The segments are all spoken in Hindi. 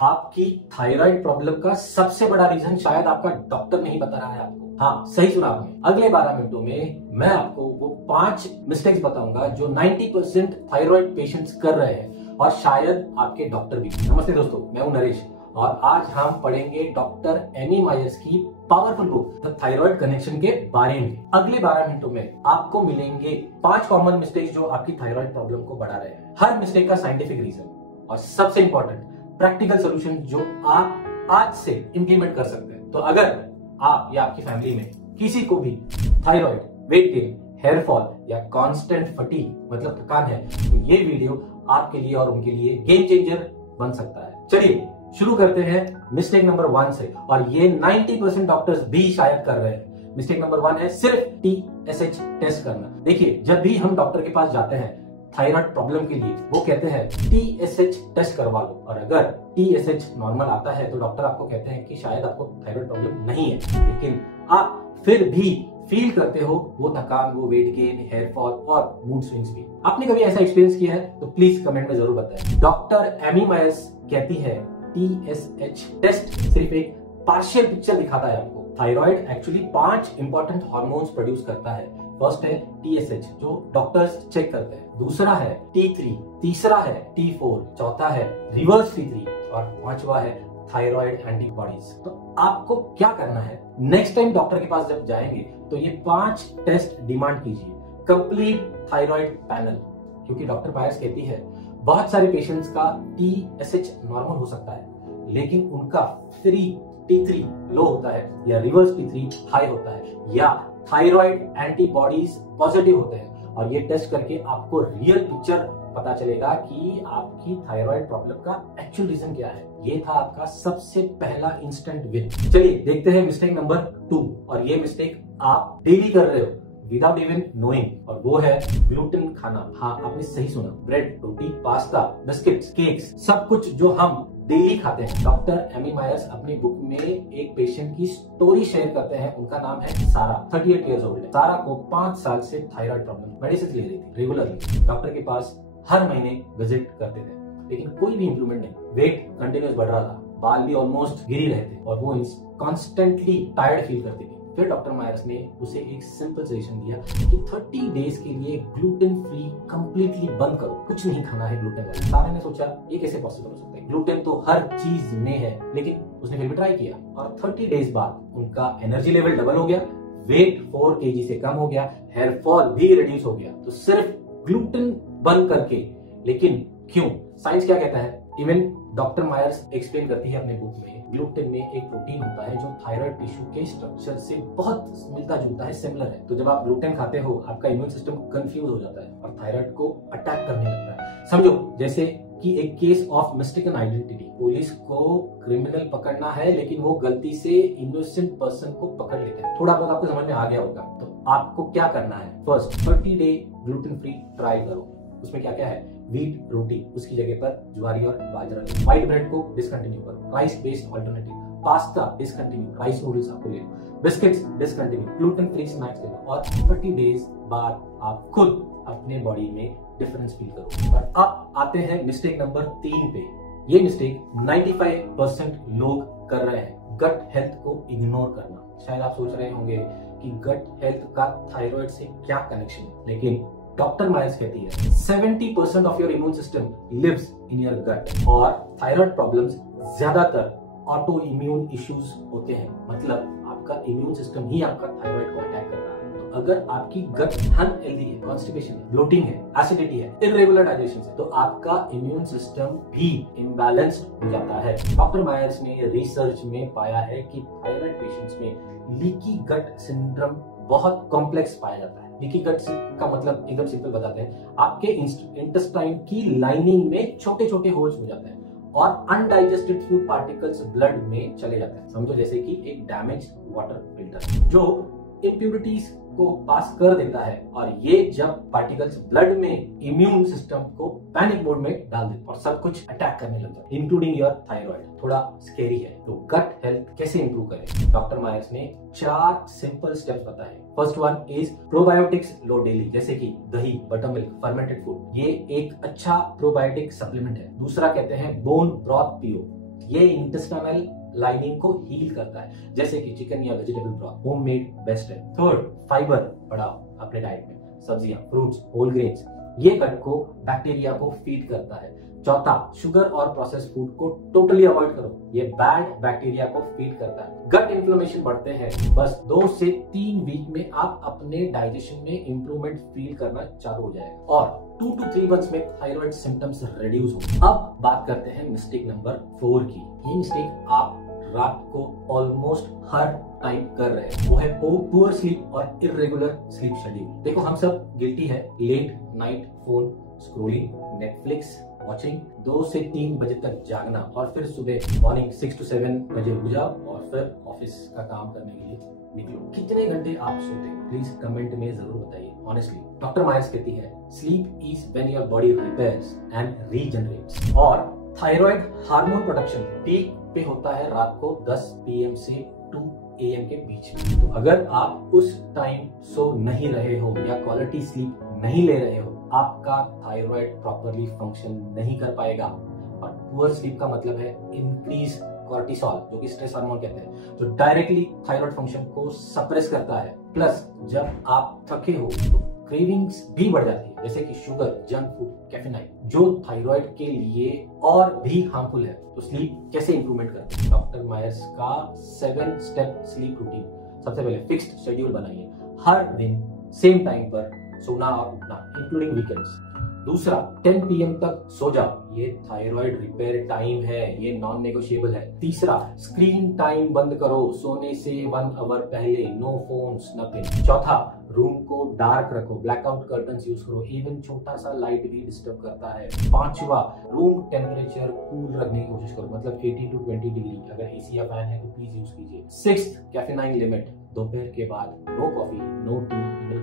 आपकी थायराइड प्रॉब्लम का सबसे बड़ा रीजन शायद आपका डॉक्टर नहीं बता रहा है आपको। हाँ, सही सुना आपने। अगले 12 मिनटों में मैं आपको वो 5 मिस्टेक्स बताऊंगा जो 90% थायराइड पेशेंट्स कर रहे हैं और शायद आपके डॉक्टर भी। नमस्ते दोस्तों, मैं हूं नरेश और आज हम पढ़ेंगे डॉक्टर एमी मायर्स की powerful book the thyroid connection के बारे में। अगले 12 मिनटों में आपको मिलेंगे 5 कॉमन मिस्टेक्स जो आपकी थायराइड प्रॉब्लम को बढ़ा रहे हैं। हर मिस्टेक का साइंटिफिक रीजन और सबसे इंपॉर्टेंट प्रैक्टिकल सॉल्यूशन जो आप आज से इंप्लीमेंट कर सकते हैं। तो अगर आप या आपकी फैमिली में किसी को भी thyroid, weight gain, hair fall या कांस्टेंट फटीग मतलब थकान है तो ये वीडियो आपके लिए और उनके लिए गेम चेंजर बन सकता है। चलिए शुरू करते हैं मिस्टेक नंबर 1 से, और ये 90% डॉक्टर्स भी शायद कर रहे हैं। मिस्टेक नंबर 1 है सिर्फ TSH टेस्ट करना। देखिए, जब भी हम डॉक्टर के पास जाते हैं थायराइड प्रॉब्लम के लिए, वो कहते हैं TSH टेस्ट करवा लो, और अगर TSH नॉर्मल आता है तो डॉक्टर आपको कहते हैं कि शायद आपको थायराइड प्रॉब्लम नहीं है, लेकिन आप फिर भी फील करते हो वो थकान, वो वेट गेन, हेयर फॉल और मूड स्विंग्स भी। आपने कभी ऐसा एक्सपीरियंस किया है तो प्लीज कमेंट में जरूर बताएं। डॉक्टर एमी मायर्स कहती है TSH टेस्ट सिर्फ एक पार्शियल पिक्चर दिखाता है आपको। Thyroid actually 5 important hormones produce करता है। फर्स्ट है TSH जो डॉक्टर्स चेक करते हैं, दूसरा है T3, तीसरा है T4, चौथा है रिवर्स T3 और पांचवा है थायराइड एंटीबॉडीज। तो आपको क्या करना है, नेक्स्ट टाइम डॉक्टर के पास जब जाएंगे तो ये 5 टेस्ट डिमांड कीजिए। कंप्लीट थायराइड पैनल, क्योंकि डॉक्टर मायर्स कहती है बहुत सारे पेशेंट्स का TSH नॉर्मल हो सकता है लेकिन उनका T3 लो होता है या रिवर्स T3 हाई होता है या थायराइड एंटीबॉडीज पॉजिटिव होते हैं, और ये टेस्ट करके आपको रियल पिक्चर पता चलेगा कि आपकी थायराइड प्रॉब्लम का एक्चुअल रीजन क्या है। ये था आपका सबसे पहला इंस्टेंट विन। चलिए देखते हैं मिस्टेक नंबर 2, और ये मिस्टेक आप डेली कर रहे हो विदाउट इवन नोइंग, और वो है ग्लूटेन खाना। हाँ, आपने सही सुना, ब्रेड, रोटी, पास्ता, बिस्किट्स, केक्स, सब कुछ जो हम डेली खाते हैं। डॉक्टर एमी मायर्स अपनी बुक में एक पेशेंट की स्टोरी शेयर करते हैं। उनका नाम है सारा, 38 इयर्स ओल्ड है। सारा को 5 साल से थायराइड प्रॉब्लम, मेडिसिन ले रही थी रेगुलरली, डॉक्टर के पास हर महीने विजिट करते थे लेकिन कोई भी इंप्रूवमेंट नहीं। वेट कंटिन्यूस बढ़ रहा था, बाल भी ऑलमोस्ट गिर ही रहे थे और वो कॉन्स्टेंटली टायर्ड फील करती थी। फिर डॉक्टर मायर्स ने उसे एक सिंपल सजेशन दिया कि 30 डेज के लिए ग्लूटेन फ्री कंप्लीटली बंद करो, कुछ नहीं खाना है ग्लूटेन वाला। सारे ने सोचा ये कैसे पॉसिबल हो सकता है, ग्लूटेन तो हर चीज में है, लेकिन उसने फिर भी ट्राई किया और 30 डेज बाद उनका एनर्जी लेवल डबल हो गया, वेट 4 kg से कम हो गया, हेयर फॉल भी रिड्यूस हो गया। तो सिर्फ ग्लूटेन बंद करके। लेकिन क्यों? साइंस क्या कहता है? इवन डॉक्टर मायर्स एक्सप्लेन करती है अपने बुक में, ग्लूटेन में एक प्रोटीन होता है जो थायराइड टिश्यू के स्ट्रक्चर से बहुत मिलता जुलता है, सिमिलर है। तो जब आप ग्लूटेन खाते हो आपका इम्यून सिस्टम कंफ्यूज हो जाता है और थायराइड को अटैक करने लगता है। समझो जैसे कि एक case of mistaken identity, police को क्रिमिनल पकड़ना है लेकिन वो गलती से इनोसेंट पर्सन को पकड़ लेते हैं। थोड़ा बहुत आपको समझ में आ गया होगा। तो आपको क्या करना है, first 30 day gluten free try करो। उसमें क्या क्या है, व्हीट रोटी, उसकी जगह पर ज्वारी और बाजरा लो। व्हाइट ब्रेड को डिसकंटिन्यू करो, rice based alternative, pasta discontinue, rice noodles आपको ले लो, biscuits discontinue, gluten free snacks ले लो, और 30 डेज बाद आप खुद अपने बॉडी में डिफरेंस फील करो। और अब आते हैं मिस्टेक नंबर 3 पे। ये मिस्टेक 95% लोग कर रहे हैं, गट हेल्थ को इग्नोर करना। शायद आप सोच रहे होंगे कि गट हेल्थ का थायराइड से क्या कनेक्शन है, लेकिन डॉक्टर मायर्स कहती है 70% of your immune system lives in your gut, और थायराइड प्रॉब्लम्स ज्यादातर ऑटो इम्यून इश्यूज होते हैं, मतलब आपका इम्यून सिस्टम ही आपका थायराइड को अटैक कर रहा है। तो अगर आपकी गट अनहेल्दी है, कॉन्स्टिपेशन है, ब्लोटिंग है, एसिडिटी है, इरेगुलर डाइजेशन है, तो आपका इम्यून सिस्टम भी इम्बैलेंस्ड हो जाता है। डॉक्टर मायर्स ने रिसर्च में पाया है कि थायराइड पेशेंट्स में लीकी गट सिंड्रोम बहुत कॉम्प्लेक्स पाया जाता है। लीकी गट का मतलब एकदम सिंपल बताते हैं, आपके इंटेस्टाइन की लाइनिंग में छोटे छोटे होल्स हो जाते हैं और अनडाइजेस्टेड फूड पार्टिकल्स ब्लड में चले जाते हैं। समझो जैसे कि एक डैमेज वाटर फिल्टर जो इम्प्यूरिटीज को पास कर देता है, और ये जब पार्टिकल्स ब्लड में इम्यून सिस्टम को पैनिक मोड में डाल देते हैं और सब कुछ अटैक करने लगता है, इंक्लूडिंग योर थायराइड। थोड़ा स्केरी है। तो गट हेल्थ कैसे इंप्रूव करें? डॉक्टर मायर्स ने 4 सिंपल स्टेप्स बताए। First one is probiotics low daily, जैसे कि दही, बटर मिल्क, फर्मेंटेड फूड, ये एक अच्छा प्रोबायोटिक सप्लीमेंट है। दूसरा कहते हैं बोन ब्रॉथ पियो, ये इंटेस्टाइनल लाइनिंग को हील करता है, जैसे कि चिकन या वेजिटेबल ब्रॉथ होममेड बेस्ट है। थर्ड, फाइबर बढ़ाओ अपने डाइट में, सब्जियां, फ्रूट्स, होल ग्रेन्स, ये गट को बैक्टीरिया को फीड करता है। चौथा, शुगर और प्रोसेस्ड फूड को टोटली अवॉइड करो, ये बैड बैक्टीरिया को फीड करता है। गट इन्फ्लेमेशन बढ़ते हैं, बस 2 से 3 वीक में आप अपने डाइजेशन में इंप्रूवमेंट फील करना चालू हो जाएगा और 2 to 3 मंथ्स में थायराइड सिम्टम्स रिड्यूस हो। अब बात करते हैं मिस्टेक नंबर 4 की। ये मिस्टेक आप रात को ऑलमोस्ट हर टाइम कर रहे हैं, वो है पुअर स्लीप और इर्रेगुलर स्लीप शेड्यूल। देखो हम सब गिल्टी है late night phone scrolling, Netflix watching, 2 से 3 बजे तक जागना और फिर सुबह मॉर्निंग 6 to 7 बजे उठ जाओ और फिर ऑफिस का काम करने के लिए निकलो। कितने घंटे आप सोते हैं प्लीज कमेंट में जरूर बताइए। ऑनेस्टली डॉक्टर मायर्स कहती है sleep is when your body repairs and regenerates. और थायराइड हार्मोन प्रोडक्शन पीक पे होता है रात को 10 PM से 2 AM के बीच में। तो अगर आप उस टाइम सो नहीं रहे हो या क्वालिटी स्लीप नहीं ले रहे हो, आपका थायराइड प्रॉपरली फंक्शन नहीं कर पाएगा। और पुअर स्लीप का मतलब है इंक्रीज कॉर्टिसोल, जो कि स्ट्रेस हार्मोन कहते हैं, जो डायरेक्टली थायराइड फंक्शन को सप्रेस करता है। प्लस जब आप थके हो तो क्रेविंग्स भी बढ़ जाती है, जैसे कि शुगर, जंक फूड, कैफीनाइन, जो थायराइड के लिए और भी हार्मफुल है। तो स्लीप कैसे इंप्रूवमेंट करते हैं? डॉक्टर मायर्स का 7 स्टेप स्लीप रूटीन। सबसे पहले फिक्स्ड शेड्यूल बनाइए, हर दिन सेम टाइम पर सोना और उठना इंक्लूडिंग वीकेंड्स। दूसरा, 10 PM तक सो जाओ, ये थायराइड रिपेयर टाइम है, ये नॉन नेगोशिएबल है। तीसरा, स्क्रीन टाइम बंद करो, सोने से 1 आवर पहले, नो फोन्स नथिंग। चौथा, रूम को डार्क रखो, ब्लैकआउट कर्टन्स यूज करो, इवन छोटा सा लाइट भी डिस्टर्ब करता है। पांचवा, रूम टेम्परेचर कूल रखने की कोशिश करो, मतलब 18 to 20 डिग्री। अगर एसी या फैन है तो प्लीज यूज कीजिए। 6th, कैफीनाइन लिमिट, दोपहर के बाद no coffee, no tea, even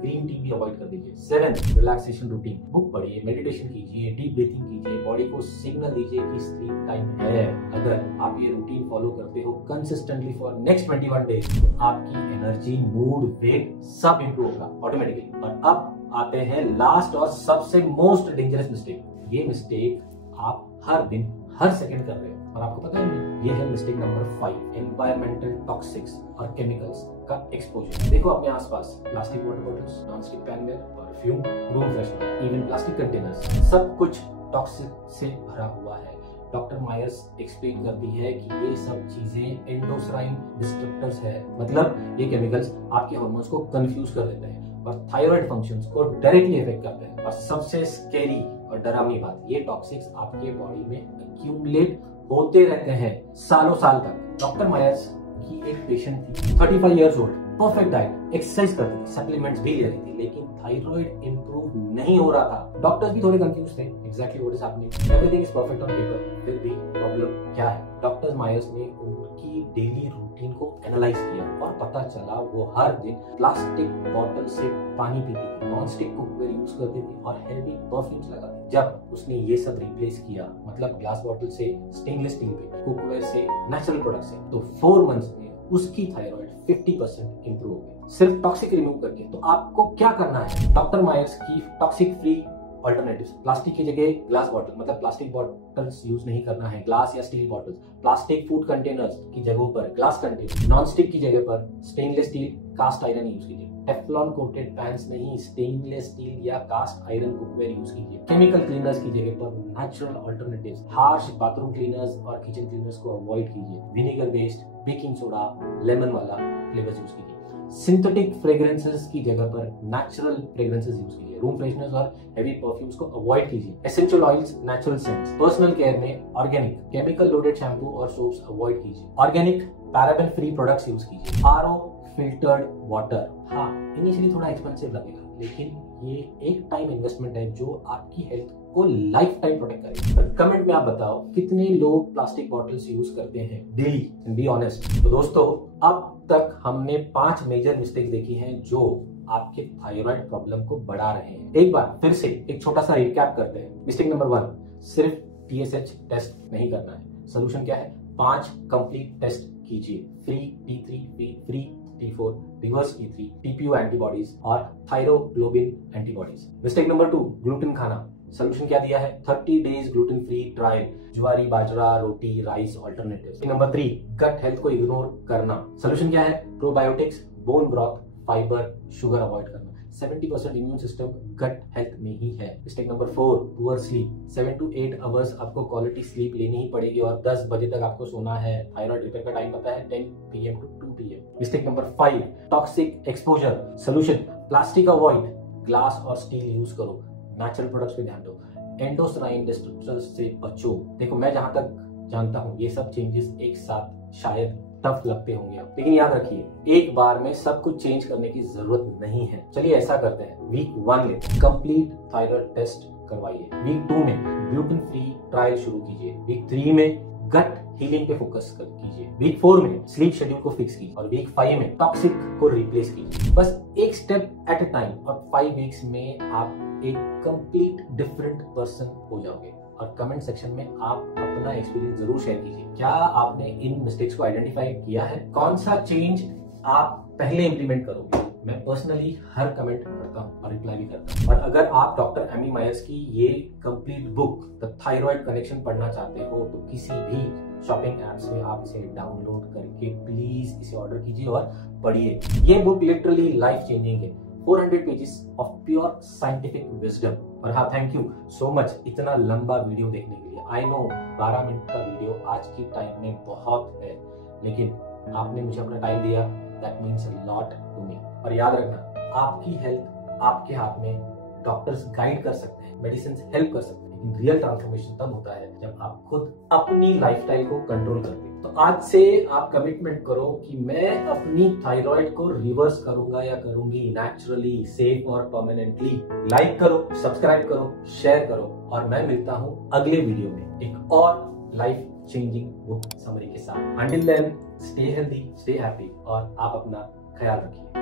green tea भी अवॉइड कर दीजिए। 7th, रिलैक्सेशन रूटीन, बुक पढ़िए, मेडिटेशन कीजिए, डीप ब्रीथिंग कीजिए, बॉडी को सिग्नल दीजिए कि स्लीप टाइम है। अगर आप ये रूटीन फॉलो करते हो कंसिस्टेंटली फॉर नेक्स्ट 21 डेज, तो आपकी एनर्जी, मूड, वेट सब इंप्रूव होगा ऑटोमेटिकली। और अब आते हैं लास्ट और सबसे मोस्ट डेंजरस मिस्टेक। ये मिस्टेक आप हर दिन हर सेकंड कर रहे हो और आपको पता है ये है मिस्टेक नंबर 5, एनवायरमेंटल टॉक्सिक्स और केमिकल्स का एक्सपोजर। देखो अपने आसपास plastic water bottles, nonstick panware, perfume, room freshener, even plastic containers, सब कुछ टॉक्सिक से भरा हुआ है। डॉक्टर मायर्स एक्सप्लेन करती है कि ये सब चीजें एंडोक्राइन डिस्ट्रप्टर्स है, मतलब ये केमिकल्स आपके हार्मोन्स को कंफ्यूज कर देते हैं और थायराइड फंक्शंस को डायरेक्टली इफेक्ट करते हैं। और सबसे स्कैरी और डरावनी बात, ये टॉक्सिक्स आपके बॉडी में एक्यूमुलेट होते रहते हैं सालों साल तक। डॉक्टर मायर्स की एक पेशेंट थी, 35 years old, perfect diet, exercise करती थी, सप्लीमेंट्स भी ले रही थी, लेकिन थायराइड इंप्रूव नहीं हो रहा था। डॉक्टर्स भी थोड़े कंफ्यूज थे, exactly what is happening, everything is perfect on paper, फिर भी प्रॉब्लम क्या है? डॉक्टर मायर्स ने उनकी डेली रूटीन को एनालाइज किया और पता चला वो हर दिन प्लास्टिक बॉटल से पानी पीती थी, नॉनस्टिक कुकवेयर यूज करती थी और हेवी परफ्यूम्स लगाती थी। जब उसने ये सब रिप्लेस किया, मतलब ग्लास बॉटल से स्टेनलेस स्टील पे, कुकवेयर से नेचुरल प्रोडक्ट से, तो 4 मंथ्स में उसकी थायराइड 50% इंप्रूव हो गई, सिर्फ टॉक्सिक रिमूव करके। तो आपको क्या करना है? डॉक्टर मायर्स की टॉक्सिक फ्री ऑल्टरनेटिव्स, प्लास्टिक की जगह ग्लास बॉटल, मतलब प्लास्टिक बॉटल्स यूज नहीं करना है, ग्लास या steel bottles, plastic food containers की जगह पर ग्लास कंटेनर, नॉन स्टिक की जगह पर stainless steel, cast iron use कीजिए, टेफ्लॉन कोटेड पैन्स नहीं, स्टेनलेस स्टील या कास्ट आयरन कुकवेयर यूज कीजिए, केमिकल क्लीनर्स की जगह पर natural alternatives, harsh bathroom cleaners और किचन क्लीनर्स को अवॉइड कीजिए, vinegar based, baking soda, lemon वाला फ्लेवर्स यूज कीजिए, सिंथेटिक फ्रेग्रेंसेस की जगह पर नेचुरल फ्रेग्रेंसेस यूज कीजिए, रूम फ्रेशनर्स और हेवी परफ्यूम्स को अवॉइड कीजिए, essential oils, natural scents, personal care में ऑर्गेनिक, केमिकल लोडेड शैम्पू और सोप्स अवॉइड कीजिए, organic paraben free products use कीजिए, आरओ फिल्टर्ड वाटर। हाँ, इनिशियली थोड़ा एक्सपेंसिव लगेगा, लेकिन ये एक टाइम इन्वेस्टमेंट है जो आपकी हेल्थ को लाइफ टाइम प्रोटेक्ट करेगा। कमेंट में आप बताओ कितने लोग प्लास्टिक बॉटल्स यूज करते हैं डेली, बी ऑनेस्ट। तो दोस्तों, अब तक हमने 5 मेजर मिस्टेक देखी हैं जो आपके थायराइड प्रॉब्लम को बढ़ा रहे हैं। एक बार फिर से एक छोटा सा रिकैप करते हैं। मिस्टेक नंबर 1, सिर्फ TSH टेस्ट नहीं करना है। सोल्यूशन क्या है? 5 कंप्लीट टेस्ट कीजिए, free T3, free T4, reverse T3, TPO antibodies और thyroglobulin antibodies. Mistake number 2, gluten खाना सोल्यूशन क्या दिया है? 30 डेज ग्लूटेन फ्री ट्रायल, ज्वारी, बाजरा, रोटी, rice alternative. Number 3, gut health को इग्नोर करना। सोल्यूशन क्या है? Probiotics, bone broth, fibre, sugar avoid करना। 70% इम्यून सिस्टम गट हेल्थ में ही है। Mistake number 4, poor sleep. 7 to 8 hours आपको क्वालिटी स्लीप लेनी ही पड़ेगी और 10 बजे तक आपको सोना है। थायराइड रिपेयर का टाइम पता है 10 PM to 2 PM। Mistake number 5, toxic exposure. Solution plastic avoid, glass और स्टील यूज करो, नेचुरल प्रोडक्ट्स पे ध्यान दो, एंडोसाइन डिस्ट्रप्टर्स से बचो। देखो मैं जहां तक जानता हूं ये सब चेंजेस एक साथ शायद टफ लगते होंगे आप, लेकिन याद रखिए एक बार में सब कुछ चेंज करने की जरूरत नहीं है। चलिए ऐसा करते हैं, वीक 1 में कंप्लीट थायराइड टेस्ट करवाइए, वीक 2 में ग्लूटेन फ्री ट्रायल शुरू कीजिए, वीक 3 में गट हीलिंग पे फोकस कीजिए, वीक 4 में स्लीप शेड्यूल को फिक्स कीजिए और वीक 5 में टॉक्सिक को रिप्लेस कीजिए। बस एक स्टेप एट अ टाइम और 5 वीक्स में आप एक कंप्लीट डिफरेंट पर्सन हो जाओगे। और कमेंट सेक्शन में आप अपना एक्सपीरियंस जरूर शेयर कीजिए। क्या आपने इन मिस्टेक्स को आइडेंटिफाई किया है? कौन सा चेंज आप पहले इंप्लीमेंट करोगे? मैं पर्सनली हर कमेंट पढ़ता हूँ और रिप्लाई भी करता हूँ। और अगर आप डॉक्टर एमी मायर्स की ये complete book the thyroid connection पढ़ना चाहते हो तो किसी भी शॉपिंग ऐप से आप इसे डाउनलोड करके प्लीज इसे ऑर्डर कीजिए और पढ़िए। ये बुक लिटरली लाइफ चेंजिंग है। 400 pages of pure scientific wisdom. और हाँ, थैंक यू सो मच इतना लंबा वीडियो देखने के लिए। आई नो 12 मिनट का वीडियो आज की टाइम में बहुत है, लेकिन आपने मुझे अपना टाइम दिया, that means a lot to me. और याद रखना, आपकी हेल्थ आपके हाथ में। डॉक्टर्स गाइड कर सकते हैं, मेडिसिन हेल्प कर सकते हैं, लेकिन रियल ट्रांसफॉर्मेशन तब होता है जब आप खुद अपनी लाइफस्टाइल को कंट्रोल करते हैं। तो आज से आप कमिटमेंट करो कि मैं अपनी थायराइड को रिवर्स करूंगा या करूंगी नेचुरली, सेफ और परमानेंटली। लाइक करो, सब्सक्राइब करो, शेयर करो और मैं मिलता हूं अगले वीडियो में एक और लाइफ चेंजिंग बुक समरी के साथ। Until then, stay healthy, stay happy और आप अपना ख्याल रखिए।